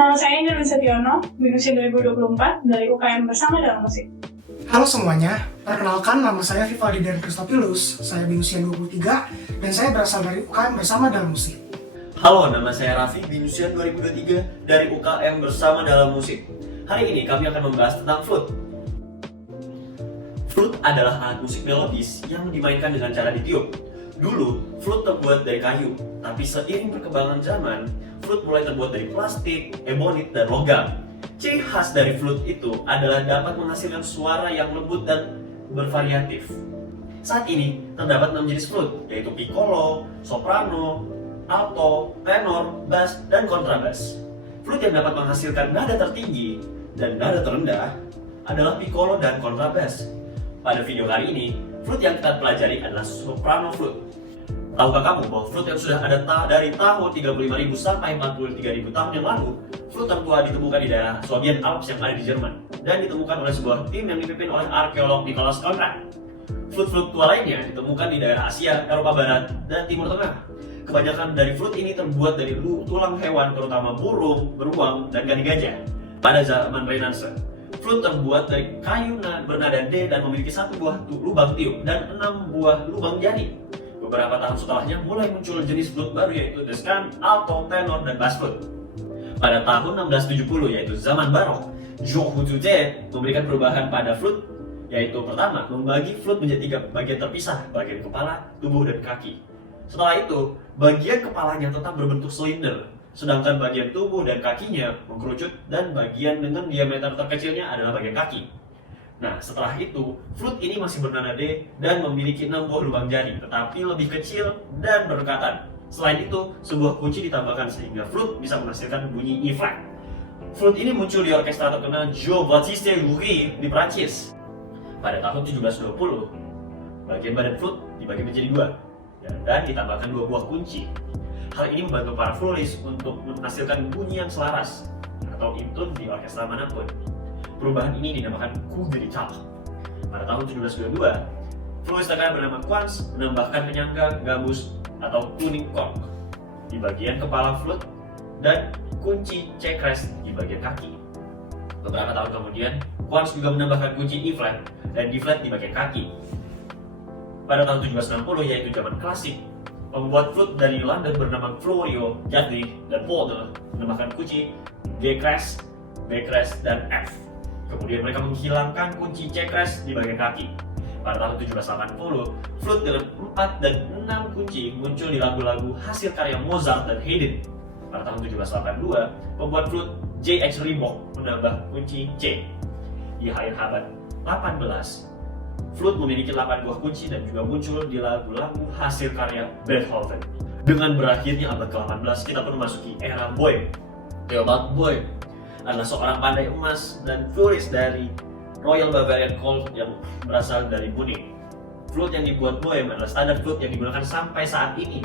Nama saya Indra Setiono, Binusia 2024 dari UKM Bersama Dalam Musik. Halo semuanya, perkenalkan nama saya Vivaldi dan Kristopilus, saya Binusia 23 dan saya berasal dari UKM Bersama Dalam Musik. Halo, nama saya Raffi, Binusia 2023 dari UKM Bersama Dalam Musik. Hari ini kami akan membahas tentang flute. Flute adalah alat musik melodis yang dimainkan dengan cara ditiup. Dulu, flute terbuat dari kayu, tapi seiring perkembangan zaman, flute mulai terbuat dari plastik, ebonit, dan logam. Ciri khas dari flute itu adalah dapat menghasilkan suara yang lembut dan bervariatif. Saat ini, terdapat 6 jenis flute, yaitu piccolo, soprano, alto, tenor, bass, dan kontrabas. Flute yang dapat menghasilkan nada tertinggi dan nada terendah adalah piccolo dan kontrabas. Pada video kali ini, flute yang kita pelajari adalah soprano flute. Tahukah kamu bahwa flute yang sudah ada dari tahun 35.000 sampai 43.000 tahun yang lalu, flute tertua ditemukan di daerah Swabian Alps yang ada di Jerman dan ditemukan oleh sebuah tim yang dipimpin oleh arkeolog Nicholas Conrad. Flute-flute tua lainnya ditemukan di daerah Asia, Eropa Barat, dan Timur Tengah. Kebanyakan dari flute ini terbuat dari tulang hewan, terutama burung, beruang, dan gani gajah. Pada zaman Renaissance, flute terbuat dari kayu bernada D dan memiliki 1 buah lubang tiup dan 6 buah lubang jari. Beberapa tahun setelahnya mulai muncul jenis flute baru yaitu descan, alto, tenor, dan bass flute. Pada tahun 1670 yaitu zaman barok, Jean Hoututet memberikan perubahan pada flute, yaitu pertama, membagi flute menjadi 3 bagian terpisah, bagian kepala, tubuh, dan kaki. Setelah itu, bagian kepalanya tetap berbentuk silinder, sedangkan bagian tubuh dan kakinya mengkerucut dan bagian dengan diameter terkecilnya adalah bagian kaki. Nah, setelah itu, flute ini masih bernada D dan memiliki 6 buah lubang jari, tetapi lebih kecil dan berdekatan. Selain itu, sebuah kunci ditambahkan sehingga flute bisa menghasilkan bunyi E flat. Flute ini muncul di orkestra terkenal Jean-Baptiste Loury di Prancis. Pada tahun 1720, bagian badan flute dibagi menjadi 2 dan ditambahkan 2 buah kunci. Hal ini membantu para florist untuk menghasilkan bunyi yang selaras atau intune di orkestra manapun. Perubahan ini dinamakan coup de l'état. Pada tahun 1722, florist terkenal bernama Quantz menambahkan penyangga, gambus, atau tuning cork di bagian kepala flute dan kunci C crest di bagian kaki. Beberapa tahun kemudian, Quantz juga menambahkan kunci E flat dan D flat di bagian kaki. Pada tahun 1760, yaitu zaman klasik, pembuat flute dari London bernama Florio, Jadley, dan Polder menambahkan kunci G crest, B crest, dan F. Kemudian mereka menghilangkan kunci C crest di bagian kaki. Pada tahun 1780, flute dengan 4 dan 6 kunci muncul di lagu-lagu hasil karya Mozart dan Haydn. Pada tahun 1782, pembuat flute J.X. Ribot menambah kunci C. Di akhir abad 18, flute memiliki 8 buah kunci dan juga muncul di lagu-lagu hasil karya Beethoven. Dengan berakhirnya abad ke-18, kita pun memasuki era Boehm. Theobald Boehm adalah seorang pandai emas dan florist dari Royal Bavarian Court yang berasal dari Munich. Flute yang dibuat Boehm adalah standar flute yang digunakan sampai saat ini.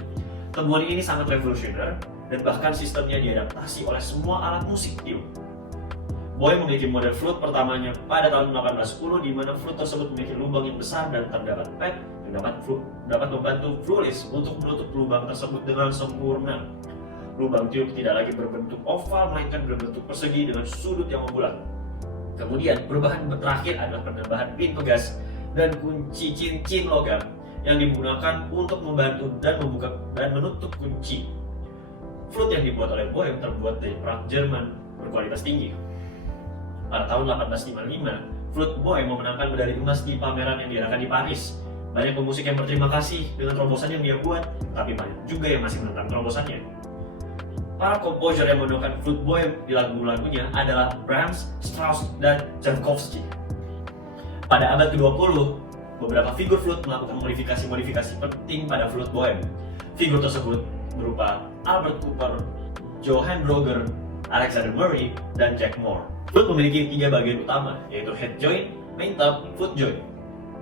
Temuan ini sangat revolusioner dan bahkan sistemnya diadaptasi oleh semua alat musik tiup. Boehm memiliki model flute pertamanya pada tahun 1810 di mana flute tersebut memiliki lubang yang besar dan terdapat pad yang dapat membantu florist untuk menutup lubang tersebut dengan sempurna. Lubang tiup tidak lagi berbentuk oval, melainkan berbentuk persegi dengan sudut yang membulat. Kemudian, perubahan terakhir adalah penambahan pin pegas dan kunci cincin logam yang digunakan untuk membantu dan membuka dan menutup kunci. Flute yang dibuat oleh Boehm terbuat dari perak Jerman berkualitas tinggi. Pada tahun 1855, flute Boehm memenangkan medali emas di pameran yang diadakan di Paris. Banyak pemusik yang berterima kasih dengan terobosan yang dia buat, tapi banyak juga yang masih menentang terobosannya. Para komposer yang menggunakan flute Boehm di lagu-lagunya adalah Brahms, Strauss, dan Tchaikovsky. Pada abad ke-20, beberapa figur flute melakukan modifikasi-modifikasi penting pada flute Boehm. Figur tersebut berupa Albert Cooper, Johann Brugger, Alexander Murray, dan Jack Moore. Flute memiliki 3 bagian utama, yaitu head joint, main top, foot joint.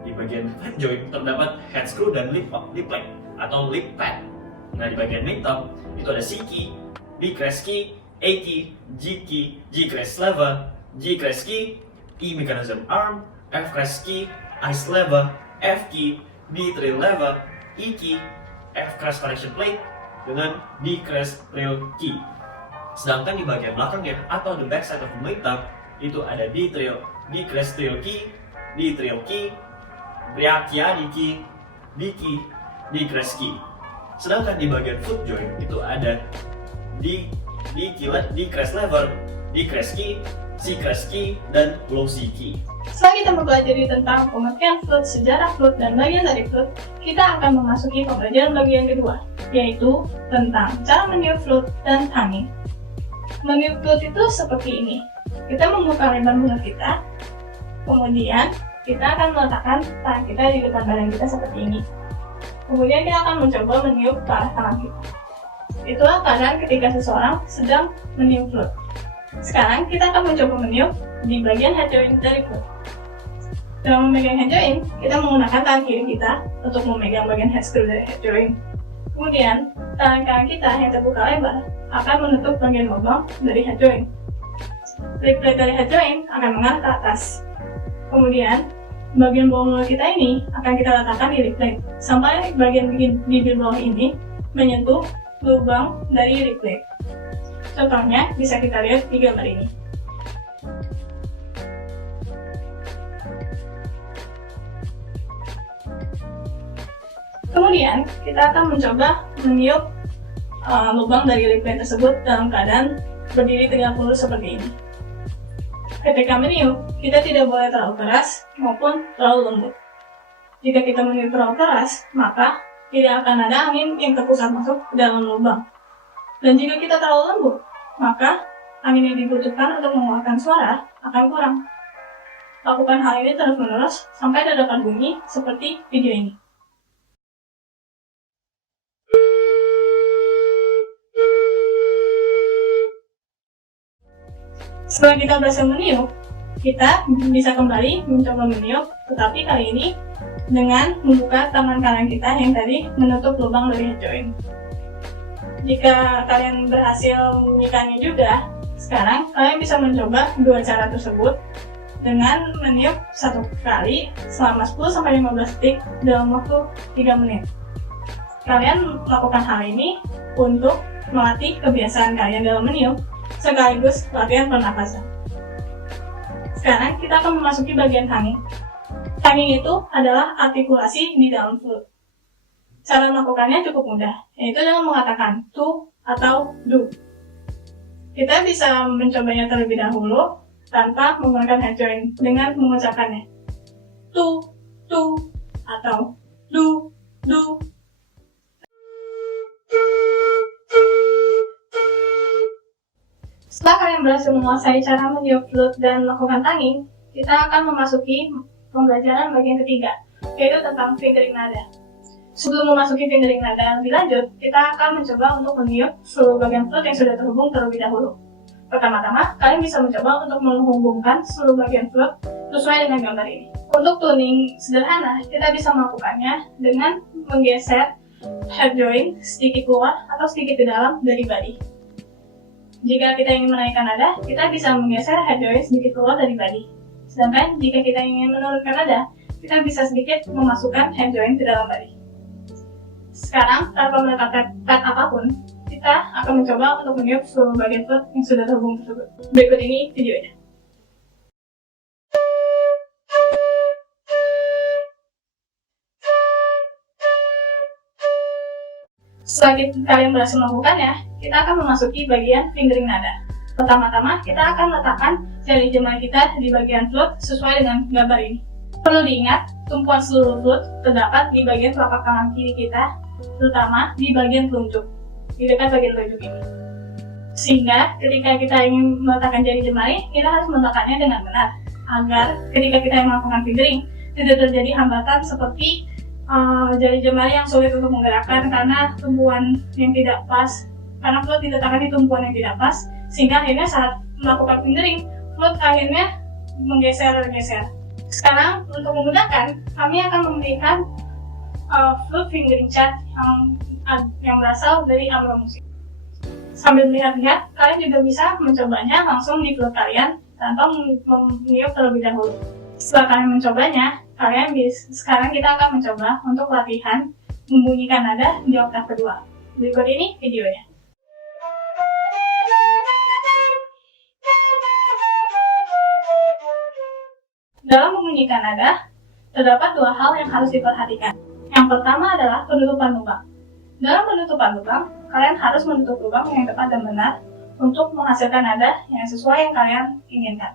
Di bagian head joint terdapat head screw dan lip plate atau lip pad. Nah, di bagian main top itu ada C key, B crest key, A key, G key, G crest lever, G crest key, E mechanism arm, F crest key, ice lever, F key, D trail lever, E key, F crest correction plate, dengan D crest trail key. Sedangkan di bagian belakangnya atau the back side of the mic-tab itu ada D crash trill key, D trill key, Brachia key, D key, D crash key. Sedangkan di bagian foot joint itu ada D crash lever, D crash key, C crash key, dan low C key. Setelah kita mempelajari tentang pengertian flute, sejarah flute, dan bagian dari flute, kita akan memasuki pembelajaran bagian kedua, yaitu tentang cara meniup flute dan tonguing. Meniup flute itu seperti ini. Kita membuka lebar mulut kita, kemudian kita akan meletakkan tangan kita di depan badan kita seperti ini. Kemudian kita akan mencoba meniup ke arah tangan kita. Itulah keadaan ketika seseorang sedang meniup flute. Sekarang kita akan mencoba meniup di bagian head joint dari flute. Dalam memegang head joint, kita menggunakan tangan kiri kita untuk memegang bagian head screw dari head joint. Kemudian, tangan kanan kita yang terbuka lebar akan menutup bagian lubang dari head joint. Lip plate dari head joint akan mengarah ke atas. Kemudian, bagian bawah mulut kita ini akan kita letakkan di lip plate sampai bagian bibir bawah ini menyentuh lubang dari lip plate. Contohnya bisa kita lihat di gambar ini. Kemudian, kita akan mencoba meniup lubang dari lip plate tersebut dalam keadaan berdiri tegak lurus seperti ini. Ketika meniup, kita tidak boleh terlalu keras maupun terlalu lembut. Jika kita meniup terlalu keras, maka tidak akan ada angin yang terpusat masuk ke dalam lubang. Dan jika kita terlalu lembut, maka angin yang dibutuhkan untuk mengeluarkan suara akan kurang. Lakukan hal ini terus-menerus sampai terdapat bunyi seperti video ini. Setelah kita berhasil meniup, kita bisa kembali mencoba meniup, tetapi kali ini dengan membuka tangan kanan kita yang tadi menutup lubang dari head joint. Jika kalian berhasil membunyikannya juga, sekarang kalian bisa mencoba dua cara tersebut dengan meniup satu kali selama 10-15 detik dalam waktu 3 menit. Kalian melakukan hal ini untuk melatih kebiasaan kalian dalam meniup, sekaligus latihan pernapasan. Sekarang kita akan memasuki bagian tonguing. Tonguing itu adalah artikulasi di dalam flute. Cara melakukannya cukup mudah, yaitu dengan mengatakan to atau do. Kita bisa mencobanya terlebih dahulu tanpa menggunakan head joint dengan mengucapkannya to, atau do. Setelah kalian berhasil menguasai cara meniup flute dan melakukan tonguing, kita akan memasuki pembelajaran bagian ketiga, yaitu tentang fingering nada. Sebelum memasuki fingering nada lebih lanjut, kita akan mencoba untuk meniup seluruh bagian flute yang sudah terhubung terlebih dahulu. Pertama-tama, kalian bisa mencoba untuk menghubungkan seluruh bagian flute sesuai dengan gambar ini. Untuk tuning sederhana, kita bisa melakukannya dengan menggeser head joint sedikit keluar atau sedikit ke dalam dari body. Jika kita ingin menaikkan nada, kita bisa menggeser head joint sedikit keluar dari body. Sedangkan jika kita ingin menurunkan nada, kita bisa sedikit memasukkan head joint ke dalam body. Sekarang, tanpa meletakkan pad apapun, kita akan mencoba untuk meniup seluruh bagian flute yang sudah terhubung tersebut. Berikut ini videonya. Setelah kalian berhasil melakukannya, kita akan memasuki bagian fingering nada. Pertama-tama, kita akan letakkan jari jemari kita di bagian flute sesuai dengan gambar ini. Perlu diingat, tumpuan seluruh flute terdapat di bagian telapak tangan kiri kita, terutama di bagian telunjuk, di dekat bagian telunjuk ini. Sehingga ketika kita ingin meletakkan jari jemari, kita harus meletakkannya dengan benar, agar ketika kita melakukan fingering, tidak terjadi hambatan seperti jari jemari yang sulit untuk menggerakkan karena tumpuan yang tidak pas, karena flute diletakkan di tumpuan yang tidak pas, sehingga akhirnya saat melakukan fingering, flute akhirnya menggeser-geser. Sekarang, untuk memudahkan, kami akan memberikan flute fingering chart yang berasal dari Amro Musik. Sambil melihat-lihat, kalian juga bisa mencobanya langsung di flute kalian tanpa meniup terlebih dahulu. Setelah kalian mencobanya, sekarang kita akan mencoba untuk latihan membunyikan nada di oktav kedua. Berikut ini videonya. membunyikan nada, terdapat dua hal yang harus diperhatikan. Yang pertama adalah penutupan lubang. Dalam penutupan lubang, kalian harus menutup lubang yang tepat dan benar untuk menghasilkan nada yang sesuai yang kalian inginkan.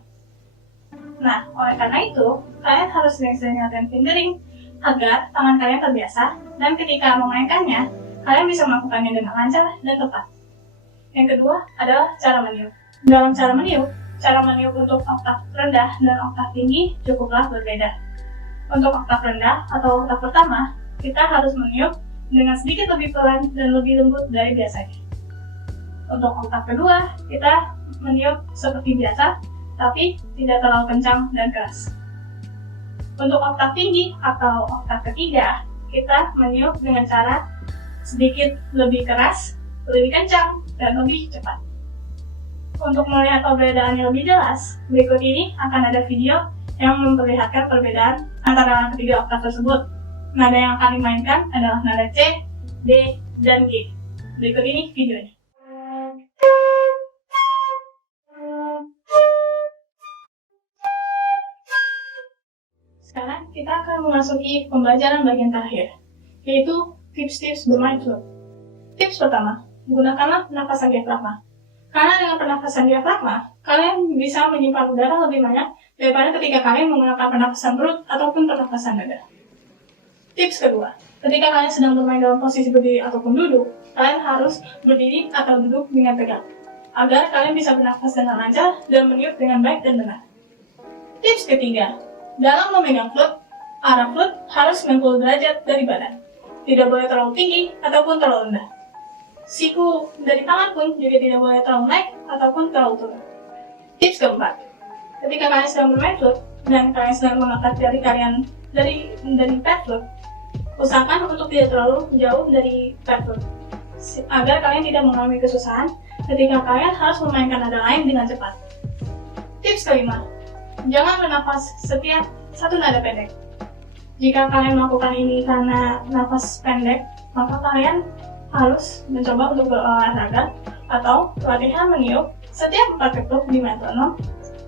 Nah, oleh karena itu, kalian harus sering-sering latihan fingering agar tangan kalian terbiasa dan ketika memainkannya, kalian bisa melakukannya dengan lancar dan tepat. Yang kedua adalah cara meniup. Dalam cara meniup untuk oktav rendah dan oktav tinggi cukuplah berbeda. Untuk oktav rendah atau oktav pertama, kita harus meniup dengan sedikit lebih pelan dan lebih lembut dari biasanya. Untuk oktav kedua, kita meniup seperti biasa, tapi tidak terlalu kencang dan keras. Untuk oktav tinggi atau oktav ketiga, kita meniup dengan cara sedikit lebih keras, lebih kencang, dan lebih cepat. Untuk melihat perbedaannya lebih jelas, berikut ini akan ada video yang memperlihatkan perbedaan antara ketiga oktav tersebut. Nada yang akan dimainkan adalah nada C, D, dan G. Berikut ini videonya. Sekarang kita akan memasuki pembelajaran bagian terakhir, yaitu tips-tips bermain flute. Tips pertama, gunakanlah pernafasan diafragma. Karena dengan pernafasan diafragma, kalian bisa menyimpan udara lebih banyak daripada ketika kalian menggunakan pernafasan perut ataupun pernafasan dada. Tips kedua, ketika kalian sedang bermain dalam posisi berdiri ataupun duduk, kalian harus berdiri atau duduk dengan tegak, agar kalian bisa bernafas dengan lancar dan meniup dengan baik dan benar. Tips ketiga, dalam memegang flute, arah flute harus 90 derajat dari badan. Tidak boleh terlalu tinggi ataupun terlalu rendah. Siku dari tangan pun juga tidak boleh terlalu naik ataupun terlalu turun. Tips keempat, ketika kalian sedang bermain flute dan kalian sedang mengangkat jari kalian dari pad flute, usahakan untuk tidak terlalu jauh dari pad flute, agar kalian tidak mengalami kesusahan ketika kalian harus memainkan nada lain dengan cepat. Tips kelima, jangan bernafas setiap satu nada pendek. Jika kalian melakukan ini karena nafas pendek, maka kalian harus mencoba untuk berolahraga atau latihan meniup setiap 4 ketuk di metronom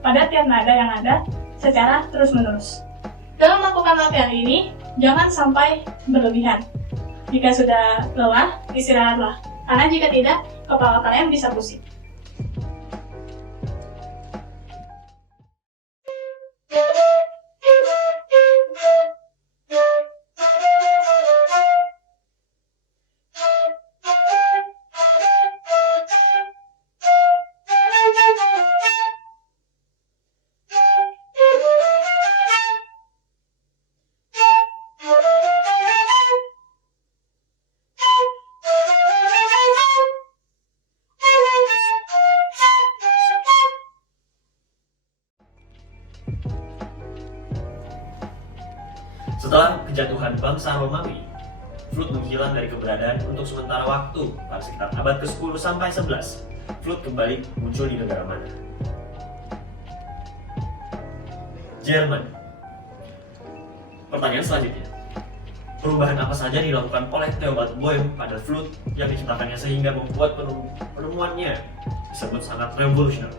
pada tiap nada yang ada secara terus-menerus. Dalam melakukan latihan ini, jangan sampai berlebihan. Jika sudah lelah, istirahatlah, karena jika tidak, kepala kalian bisa pusing. Setelah kejatuhan bangsa Romawi, flute menghilang dari keberadaan untuk sementara waktu pada sekitar abad ke-10 sampai 11. Flute kembali muncul di negara mana? Jerman. Pertanyaan selanjutnya. Perubahan apa saja dilakukan oleh Theobald Boehm pada flute yang diciptakannya sehingga membuat penemuannya disebut sangat revolusioner?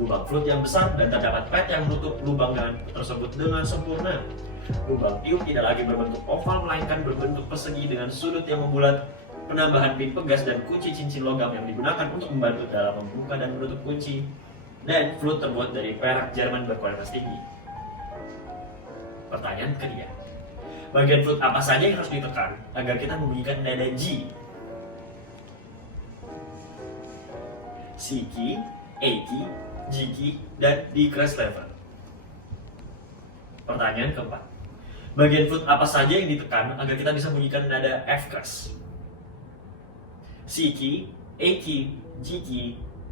Lubang flute yang besar dan terdapat pad yang menutup lubang tersebut dengan sempurna. Lubang tiup tidak lagi berbentuk oval melainkan berbentuk persegi dengan sudut yang membulat. Penambahan pin pegas dan kunci cincin logam yang digunakan untuk membantu dalam membuka dan menutup kunci. Dan flute terbuat dari perak Jerman berkualitas tinggi. Pertanyaan ketiga. Bagian flute apa saja yang harus ditekan agar kita membunyikan nada G? C key, A key, G key, dan D crash level. Pertanyaan keempat. Bagian flute apa saja yang ditekan agar kita bisa membunyikan nada F crash? C key, A key, G key,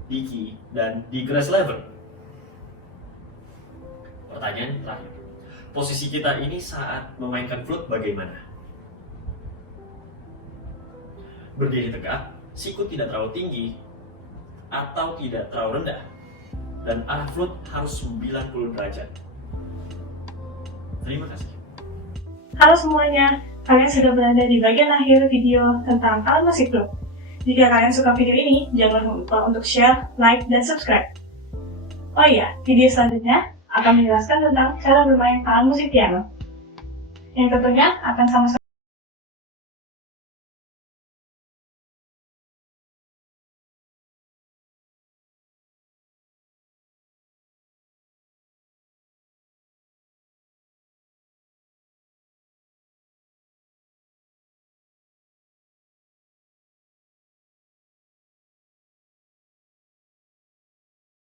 D key, dan D crash level. Pertanyaan terakhir. Posisi kita ini saat memainkan flute bagaimana? Berdiri tegak, siku tidak terlalu tinggi atau tidak terlalu rendah, dan arah flute harus 90 derajat. Terima kasih. Halo semuanya, kalian sudah berada di bagian akhir video tentang alat musik flute. Jika kalian suka video ini, jangan lupa untuk share, like, dan subscribe. Oh iya, video selanjutnya akan menjelaskan tentang cara bermain alat musik piano. Yang tentunya akan sama-sama